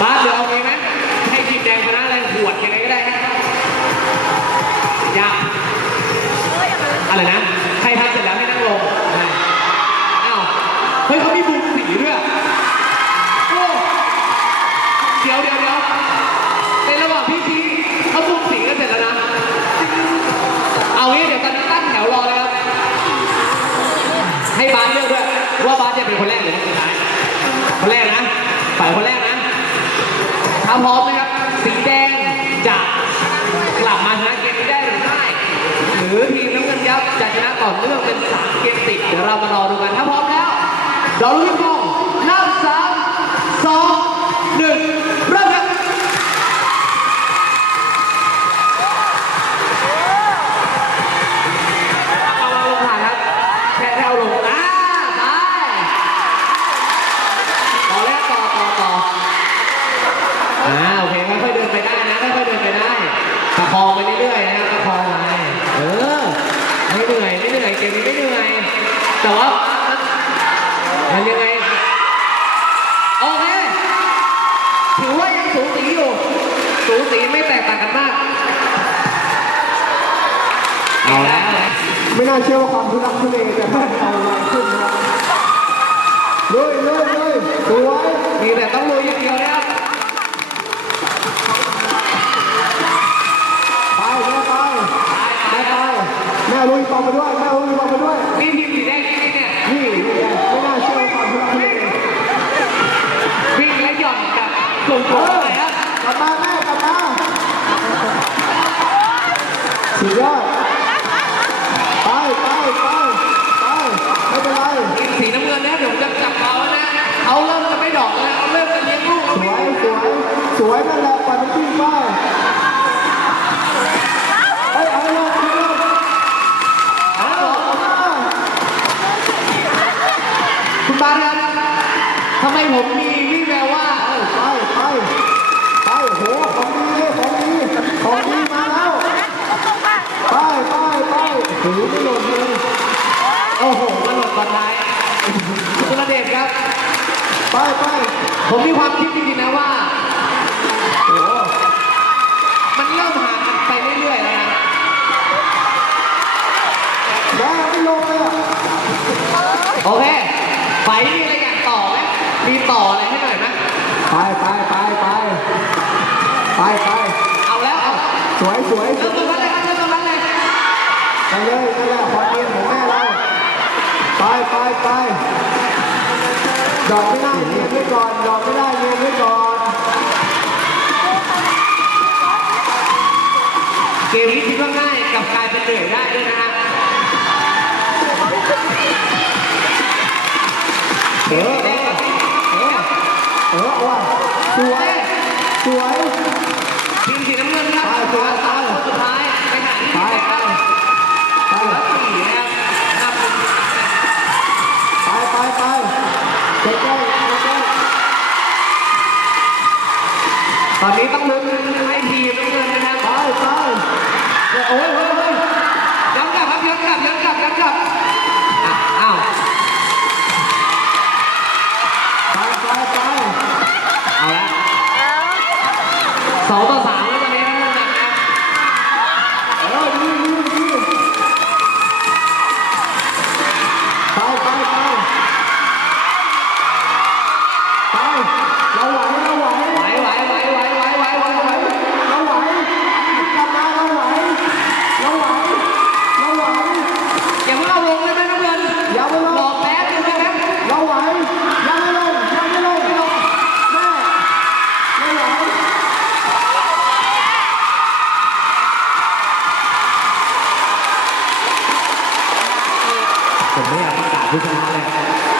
บาสเดี๋ยวเอาไงไหมให้ทีมแดงชนะแรงขวดยังไงก็ได้นะอย่าอะไรนะใครทำเสร็จแล้วให้นั่งลงอ้าวเฮ้ยเขามีบุญสีด้วยโอ้เดี๋ยวเดี๋ยวเดี๋ยวในระหว่างพี่ชี้เขาบุญสีกันเสร็จแล้วนะ เอางี้เดี๋ยวตอนนี้ตั้งแถวรอเลยครับ ให้บาสเลือกด้วย ว่าบาสจะเป็นคนแรกหรือคนสุดท้ายคนแรกนะฝ่ายคนแรก ถ้าพร้อมนะครับ สีแดงจะกลับมาชนะเกมนี้ได้หรือไม่หรือทีมน้ำเงินยับจะชนะต่อเนื่องเป็นสามเกมติด เดี๋ยวเรามารอดูกัน ถ้าพร้อมแล้ว เราลุ้นกันนับสามสองหนึ่ง ประคองไปเรื่อยๆนะครับประคองไปเออไม่เหนื่อยไม่เหนื่อยเกมนี้ไม่เหนื่อยแต่ว่ามันยังไงโอเคถือว่ายังสูสีอยู่สูสีไม่แตกต่างกันมากเอาแล้วไม่น่าเชื่อว่าความทุรักทุเลจะแม่ ลุยต่อไปด้วยแม่ลุยต่อไปด้วยนี่ทีมสีแดงนี่เนี่ยนี่นี่ไงไม่น่าเชื่อว่าความทุรักทุเลวิ่งและหย่อนกับลงตัวไปครับกลับมาแม่กลับมาสุดยอดไปไปไปไปไม่เป็นไรทีมสีน้ำเงินนะเดี๋ยวผมจะจับเขาแล้วนะเขาเริ่มจะไม่ดอกแล้วเขาเริ่มจะเลี้ยงลูกสแล้วววิ่งยสวยสวยนั่นแหละปล่อยมันวิ่งไปเฮ้ยเอาลงเอาลง เอาละ เอามา คุณบาสครับ ทำไมผมมีวี่แววว่าเออไปไปไปโหของดีเลยของดีของดีมาแล้วไปไปไปถือไม่หล่นเลยโอ้โหมันหล่นตอนท้ายคุณระเดชครับไปไปผมมีความคิดจริงๆนะว่าโอ้มันเริ่มห่างกันไปเรื่อยๆแล้วนะแม่ไม่ลงเลยอะโอเคไฟมี มีต่ออะไรให้หน่อยไหมไปไปไปไปไปไปเอาแล้วเอาสวยสวยเริ่มตรงนั้นเลยครับเริ่มตรงนั้นเลยไปเลยนั่แหละพอเทียนของแม่เราไปไปไปดอกไม่ได้เนียนไว้ก่อนดอกไม่ได้เนียนไว้ก่อนเกมนี้คิดว่าง่ายกับกลายเป็นเหนื่อยได้ด้วยนะฮะ สวย สวยทีมสีน้ำเงินครับไปไปไปสามคนสุดท้ายไปหาที่ไปแตกไปครับไปแล้วสี่นะครับครับไปไปไปใกล้ใกล้ใกล้ตอนนี้ต้องลุ้นให้ทีมน้ำเงินนะครับไปไปโอ้ยโอ้ยโอ้ยย้อนกลับครับย้อนกลับย้อนกลับย้อนกลับ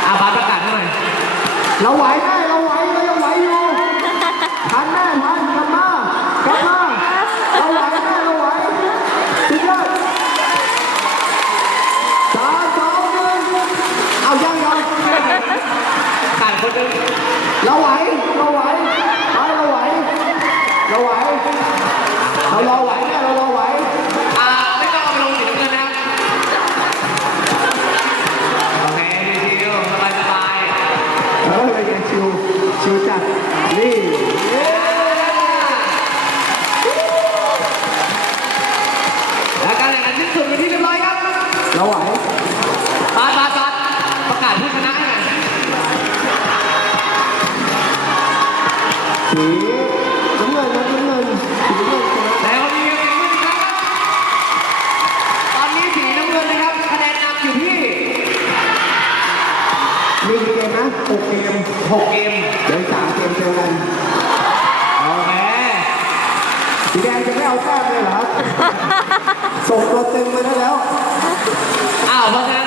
อาบาสประกาศให้หน่อย เราไหวแม่เราไหวเรายังไหวอยู่ทันแม่ทันกลับมากลับมาเราไหวแม่เราไหวสุดยอดสามสองหนึ่งเอายังยังขาดคนหนึงเราไหวเราไหวไปเราไหวเราไหวเรารอไหวแม่เรารอไหว ชิวจัดนี่และการแข่งขันที่สุดเป็นที่เรียบร้อยครับเราไหวปาดปาดปาดประกาศผู้ชนะให้น่อย สี แต้มเลยเหรอ ส่งตัวเต็มไปแล้ว อ้าวเพาะงั้น